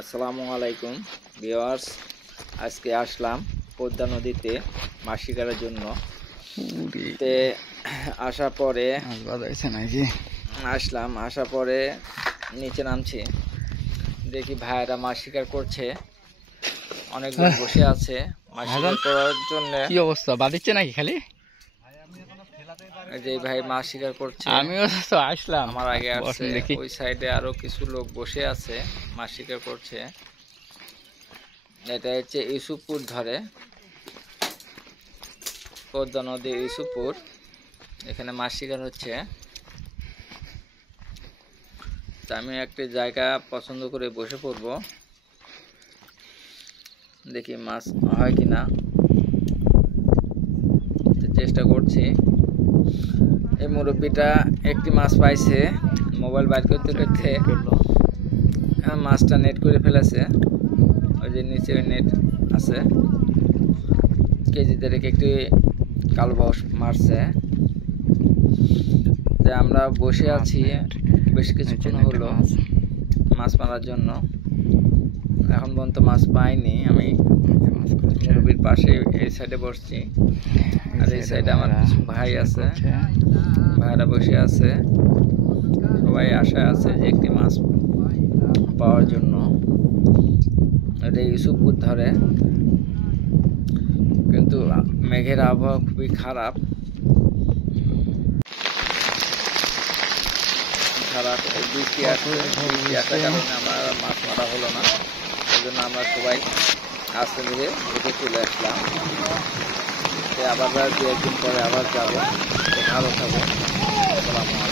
আসসালামু আলাইকুম ভিউয়ার্স, আজকে আসলাম পদ্মা নদীতে মাছ শিকারের জন্য। আসার পরে আসার পরে নিচে নামছি, দেখি ভাইয়েরা মাছ শিকার করছে। অনেকজন বসে আছে মাছ শিকার করার জন্য। কি অবস্থা, বাদিচ্ছে নাকি খালি? যে ভাই মাছ শিকার করছে, আমিও তো আসলাম, আমার আগে আসছে। ওই সাইডে আরো কিছু লোক বসে আছে, মাছ শিকার করছে। এটা হচ্ছে ইউসুফপুর ধরে, পদ্মা নদী ইউসুফপুর, এখানে মাছ শিকার হচ্ছে। তা আমি একটি জায়গা পছন্দ করে বসে পড়ব, দেখি মাছ হয় কিনা, চেষ্টা করছি। এই মুরব্বিটা একটি মাছ পাইছে, মোবাইল বাইর করতে করতে মাছটা নেট করে ফেলেছে। ওই যে নিচে নেট আছে, কেজিতে রেখে একটি কালো বাউস মারছে। আমরা বসে আছি বেশ কিছুক্ষণ হলো মাছ মারার জন্য, এখন পর্যন্ত মাছ পাইনি। আমি মুরব্বির পাশে এই সাইডে বসছি, আর এই সাইডে আমার কিছু ভাই আছে, ভাইরা বসে আছে, সবাই আশায় আছে যে একটি মাছ পাওয়ার জন্য। এটা ইউসুফপুর ধরে, কিন্তু মেঘের আবহাওয়া খুবই খারাপ। বৃষ্টি আসার কারণে আমার মাছ মারা হলো না, এই জন্য আমরা সবাই আস্তে ধীরে উঠে চলে আসলাম। আবার 2 একদিন পরে আবার যাবো, ভালো থাকবো। আসসালামু আলাইকুম।